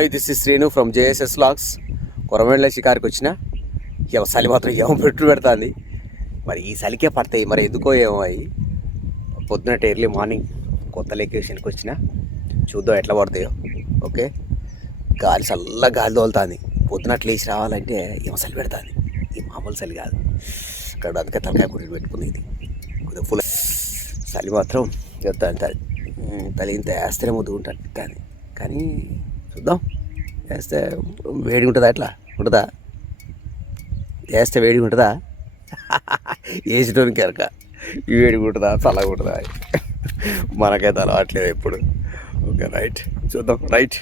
Hi this is Sreenu from JSS vlogs కొరమేళ్ళ షికారికి వచ్చిన. ఇక చలి మాత్రం ఏమో పెట్టు పెడుతుంది. మరి ఈ చలికే పడతాయి మరి ఎందుకో ఏమో అవి పొద్దున ఎర్లీ మార్నింగ్ కొత్త లొకేషన్కి వచ్చిన. చూద్దాం ఎట్లా పడతాయో. ఓకే గాలి చల్ల గాలి తోలుతుంది. పొద్దునట్లు లేచి రావాలంటే ఏమో చలి పెడుతుంది. ఈ మామూలు చలి కాదు. ఇక్కడ అందుకే తలకాయ గుడి పెట్టుకునేది. కొద్దిగా ఫుల్ చలి మాత్రం చెప్తాను తలింత వేస్తేనే ముద్దు కానీ చూద్దాం. వేస్తే వేడి ఉంటుందా ఎట్లా? ఉంటుందా? వేస్తే వేడి ఉంటుందా వేసేటోనికి ఎరక వేడి ఉంటుందా చల్లగా ఉంటుందా మనకైతే అలవాట్లేదు ఎప్పుడు. Okay right. చూద్దాం రైట్.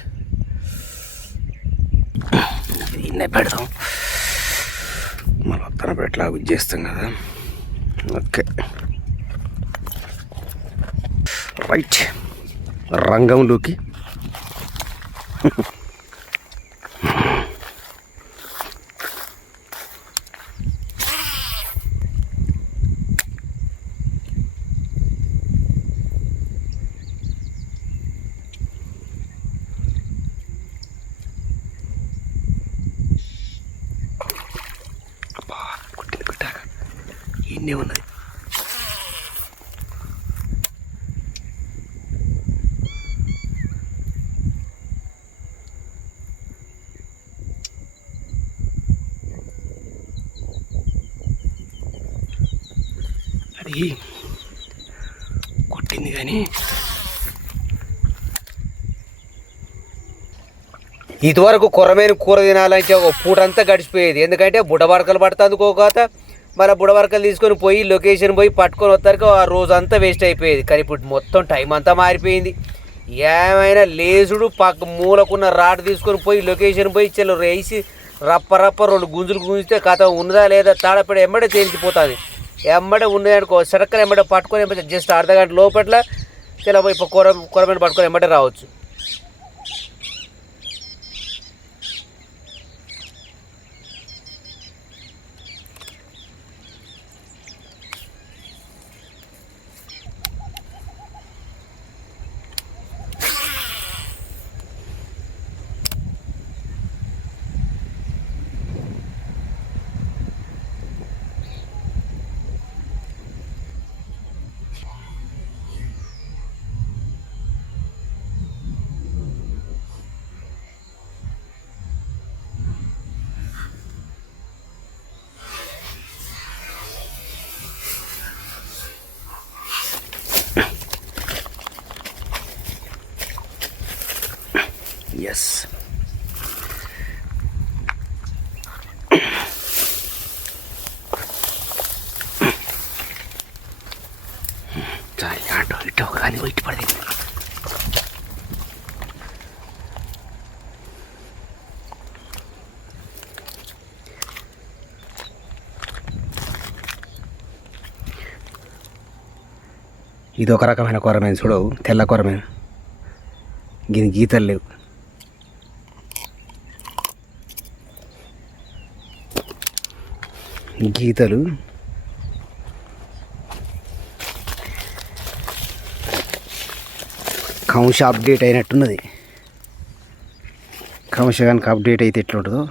ఇన్నే పెడదాం. మనం వత్తన పెట్టలా చేస్తాం కదా. ఓకే. రైట్. రంగంలోకి అబ్బా కుట్టింది కుట్టాక కొట్టింది కానీ. ఇదివరకు కొరమైన కూర తినాలంటే ఒక పూటంతా గడిచిపోయేది. ఎందుకంటే బుడబరకలు పడుతుంది కోకాత. మళ్ళీ బుడబరకలు తీసుకొని పోయి లొకేషన్ పోయి పట్టుకొని వస్తారు ఆ రోజు అంతా వేస్ట్ అయిపోయేది. కానీ ఇప్పుడు మొత్తం టైం అంతా మారిపోయింది. ఏమైనా లేజుడు పక్క మూలకున్న రాడ్ తీసుకొని పోయి లొకేషన్ పోయి చెల్లు రేసి రప్ప రప్ప రెండు గుంజులు గుంజితే కథ ఉన్నదా లేదా తాడపడి ఎమ్మడే తేలిచిపోతుంది. ఎమ్మడే ఉన్నాయనుకో సడక్కలు ఎమ్మడే పట్టుకొని జస్ట్ అర్ధ గంట లోపట్ల ఇలా పోయి కూర కూరమైన పట్టుకొని ఎమ్మడే రావచ్చు. ఎస్ అటో ఇటో కానీ ఇటు పడింది ఇది ఒక రకమైన కూరమైన చూడవు తెల్ల కూరమైన దీని గీతలు లేవు. గీతలు. కంశ అప్డేట్ అయినట్టున్నది. కంశ కనుక అప్డేట్ అయితే ఎట్లుంటుందో.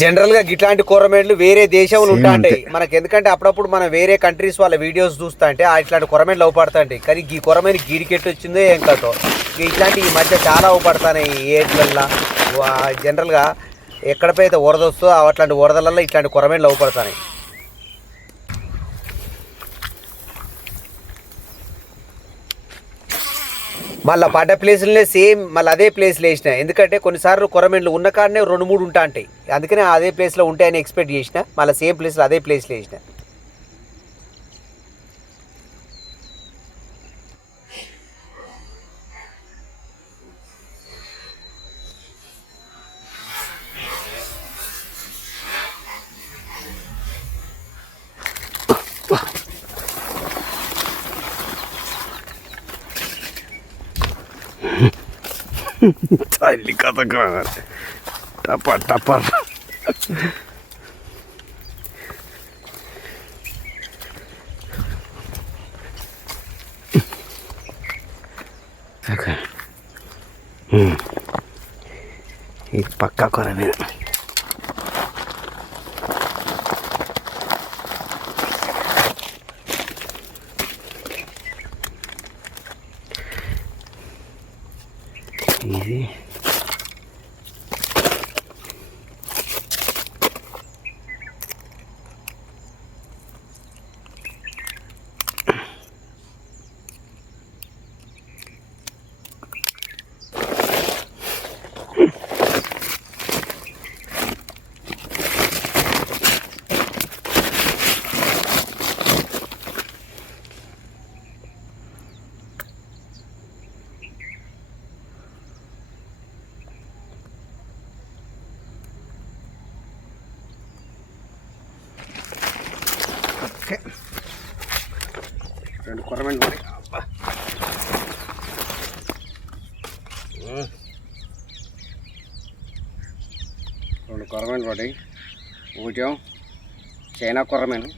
జనరల్గా ఇట్లాంటి కూరమేండ్లు వేరే దేశంలో ఉంటాయి. మనకి ఎందుకంటే అప్పుడప్పుడు మనం వేరే కంట్రీస్ వాళ్ళ వీడియోస్ చూస్తా అంటే ఆ ఇట్లాంటి కొరమేండ్లు అవపడతాయి కానీ ఈ కొరమేని గీడికెట్టు వచ్చిందో ఏం ఇక ఇట్లాంటి ఈ మధ్య చాలా అవపడతాయి ఏట్లల్లో జనరల్ ఎక్కడపైతే వరద వస్తుందో అట్లాంటి వరదలలో ఇట్లాంటి కొరమేండ్లు అవపడతాయి మళ్ళీ పడ్డ ప్లేసులనే సేమ్ మళ్ళీ అదే ప్లేస్లో వేసిన. ఎందుకంటే కొన్నిసార్లు కొరమెండ్లు ఉన్న కాడనే రెండు మూడు ఉంటా ఉంటాయి అందుకనే అదే ప్లేస్లో ఉంటాయని ఎక్స్పెక్ట్ చేసిన మళ్ళీ సేమ్ ప్లేస్లో అదే ప్లేస్లో వేసిన. తల్లి కథ టప టప ఓకే ఇది పక్కా రెండు కొరమేలు పడి ఊటాం చైనా కొర్రమేను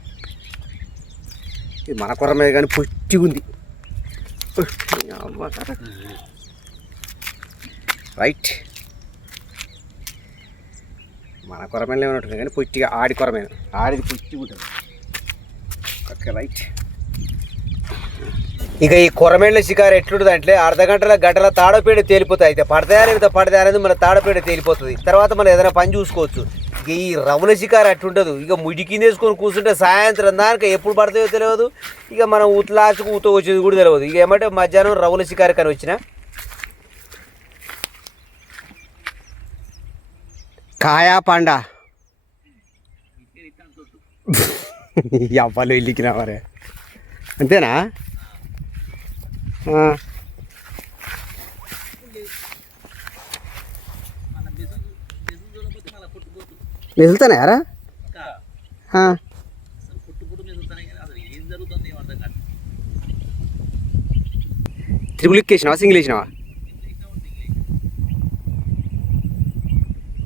ఇది మన కొర్రమే కానీ పొట్టిగా ఉంది రైట్ మన కొరమేలు ఏమన్నట్టుంది కానీ పొట్టిగా ఆడి కొరమేను. ఆడిది పొట్టిగా ఉంటుంది ఓకే రైట్ ఇక ఈ కొరమేళ్ళ షికారు ఎట్లుంటుంది అంటే అర్ధ గంటల గంటల తాడపేడ తేలిపోతాయి. అయితే పడతాయా లేదా పడతాయా అనేది మన తాడపేడ తేలిపోతుంది. తర్వాత మనం ఏదైనా పని చూసుకోవచ్చు. ఇక ఈ రవుల షికారు అట్టుండదు ఇక ముడికిందేసుకొని కూర్చుంటే సాయంత్రం దానికి ఎప్పుడు పడతాయో తెలియదు. ఇక మనం ఉతలాచుకు ఊత వచ్చేది కూడా తెలియదు. ఇక ఏమంటే మధ్యాహ్నం రవుల షికారు కానీ వచ్చిన. కాయా పండ. అవ్వాలి ఇల్లికి రావరే అంతేనా? ఆ. నిలుతానాయారా త్రిబుల్ ఎక్కేసినావా సింగిల్ వేసినావా?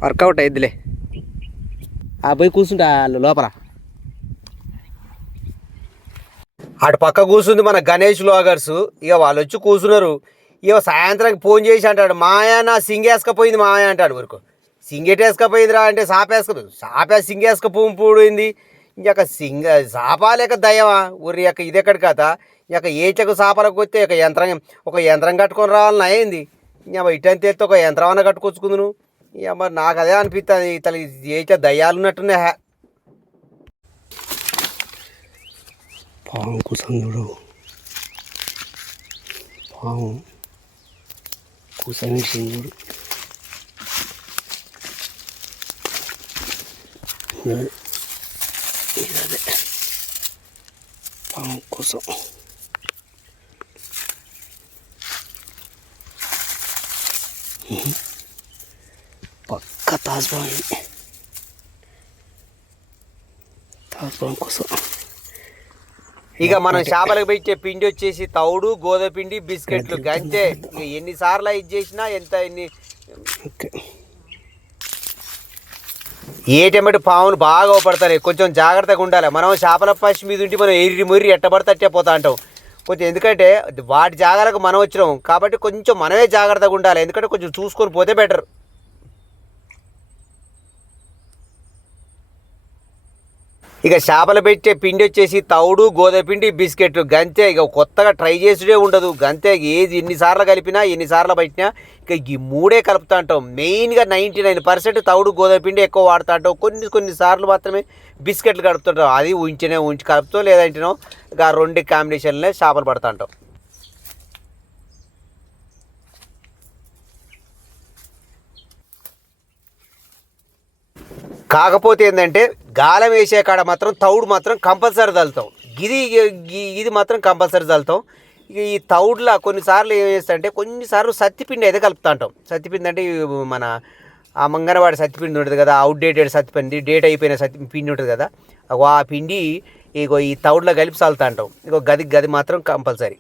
వర్కౌట్ అయిద్దిలే. ఆ పోయి కూర్చుంటా లోపల. అటు పక్క కూర్చుంది మన గణేష్ లోగర్స్. ఇక వాళ్ళు వచ్చి కూర్చున్నారు ఇక సాయంత్రానికి ఫోన్ చేసి అంటాడు మాయా నా సింగేసుకపోయింది మాయా అంటాడు ఊరుకో. సింగెటేసుకపోయిందిరా అంటే సాపేసుక సాపే సింగేసుకపోయింది ఇంక సింగ సాపా లేక దయమా ఊరి యొక్క ఇది ఎక్కడి కథ? ఇక ఏచకు సాపలకు వస్తే ఒక యంత్రం ఒక యంత్రం కట్టుకొని రావాలని అయింది. ఇక ఇటని తెస్తే ఒక యంత్రం అన్న కట్టుకొచ్చుకుందును. ఇక మరి నాకు అదే అనిపిస్తుంది 파운 고산으로 파운 고산이 식물 네 이래래 파운 고산 바깥 다스방이 다스방 고산 ఇక మనం చేపలకు పెట్టే పిండి వచ్చేసి తౌడు గోధుమ పిండి బిస్కెట్లు గంతే. ఇక ఎన్నిసార్లు ఇది చేసినా ఎంత ఎన్ని ఏటెమ్మటి పాములు బాగా అవపడతాయి కొంచెం జాగ్రత్తగా ఉండాలి. మనం చేపల పచ్చి మీద ఉండి మనం ఎర్రి ముర్రి ఎట్టబడితే అట్టే పోతా అంటాం. కొంచెం ఎందుకంటే వాటి జాగాలకు మనం వచ్చినాం కాబట్టి కొంచెం మనమే జాగ్రత్తగా ఉండాలి. ఎందుకంటే కొంచెం చూసుకొని పోతే బెటర్ ఇక చేపలు పెట్టే పిండి వచ్చేసి తౌడు గోధుమపిండి బిస్కెట్ గంతే. ఇక కొత్తగా ట్రై చేసుడే ఉండదు. గంతే ఏది ఎన్నిసార్లు కలిపినా ఎన్నిసార్లు పెట్టినా ఇక ఈ మూడే కలుపుతా అంటాం. మెయిన్గా నైంటీ నైన్ పర్సెంట్ తౌడు గోధుమపిండి ఎక్కువ వాడుతూ అంటాం. కొన్ని కొన్ని సార్లు మాత్రమే బిస్కెట్లు కలుపుతుంటాం. అది ఉంచినే ఉంచి కలుపుతాం లేదంటేనో ఇక రెండు కాంబినేషన్లే చేపలు పడతా అంటాం. కాకపోతే ఏంటంటే గాలం వేసే కాడ మాత్రం తౌడు మాత్రం కంపల్సరీ చల్లుతాం ఇది ఇది- మాత్రం కంపల్సరీ చల్లుతాం ఈ తౌడ్లా కొన్నిసార్లు ఏం చేస్తా కొన్నిసార్లు సత్తిపిండి అయితే కలుపుతా ఉంటాం సత్తిపిండి అంటే మన ఆ మంగనవాడి సత్తిపిండి ఉంటుంది కదా అవుట్డేటెడ్ సత్తిపిండి డేట్ అయిపోయిన సత్తి పిండి ఉంటుంది కదా ఆ పిండి ఇగో ఈ తౌడులో కలిపి చల్లుతా అంటాం. ఇగో గది గది మాత్రం కంపల్సరీ.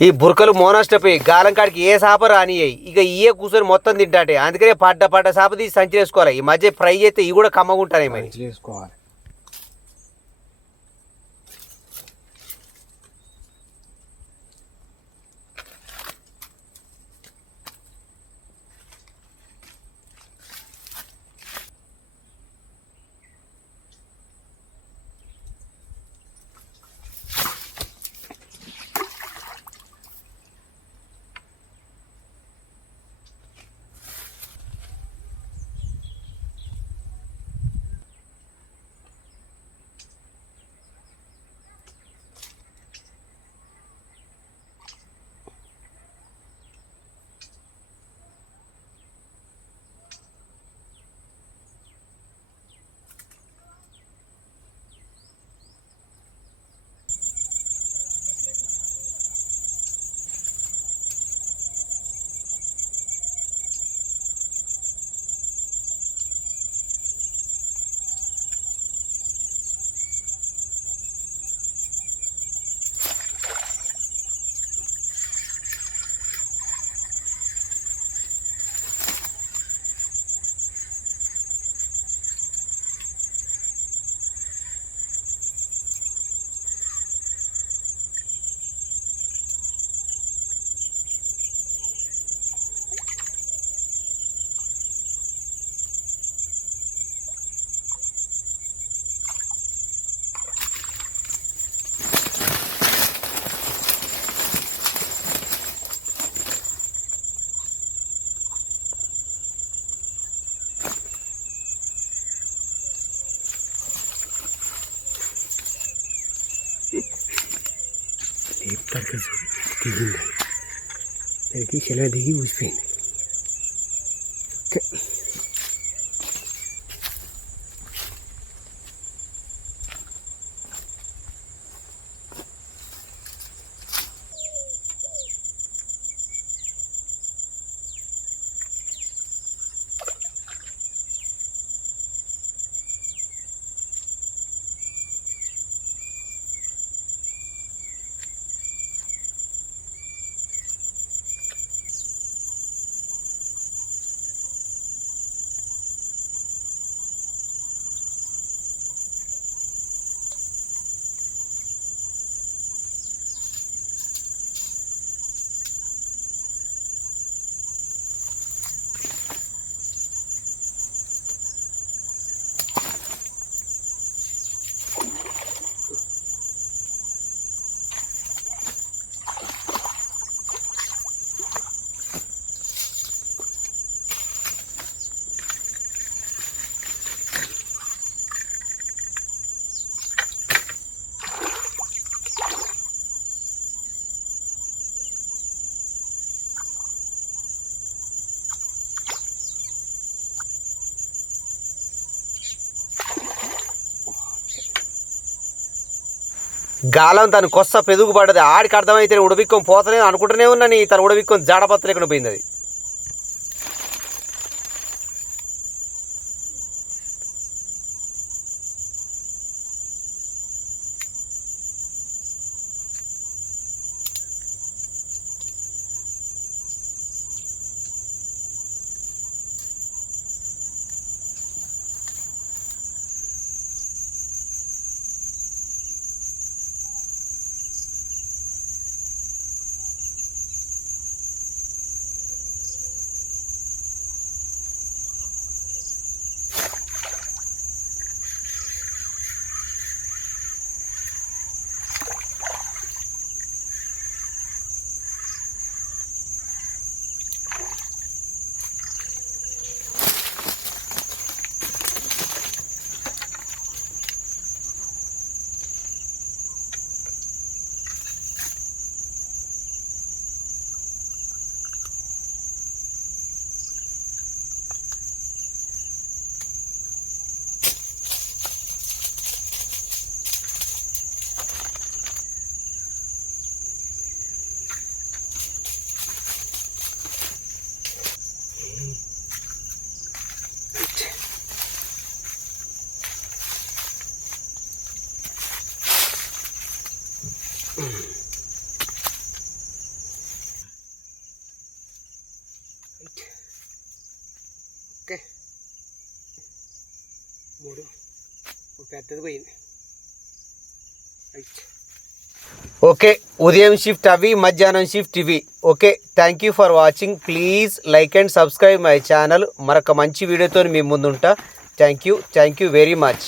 ఈ బురకలు మోనష్టపోయి గాలం కాడికి ఏ చేప రానియ్యాయి. ఇక ఇయే కూర్చొని మొత్తం తింటాటే. అందుకనే పడ్డ పడ్డ చేప తీసి సంచి వేసుకోవాలి ఈ మధ్య ఫ్రై అయితే ఇవి కూడా కమ్మగుంటాయి మరి. చేసుకోవాలి एक पर कर देगी चला देगी मुझ पर గాలం తను కొస్స పెదుగు పడ్డది. ఆడికి అర్థమైతే ఉడబిక్కం పోతలేదు అనుకుంటూనే ఉన్నాను తను ఉడబిక్కం జాడపత్ర లేకుండా పోయింది అది. ఓకే. మూడు. పెద్దది పోయింది. ఓకే ఉదయం షిఫ్ట్ అవి మధ్యాహ్నం షిఫ్ట్ ఇవి. Okay thank you for watching. Please like and subscribe my channel. మరొక మంచి వీడియోతో మీ ముందుంటా. Thank you thank you very much.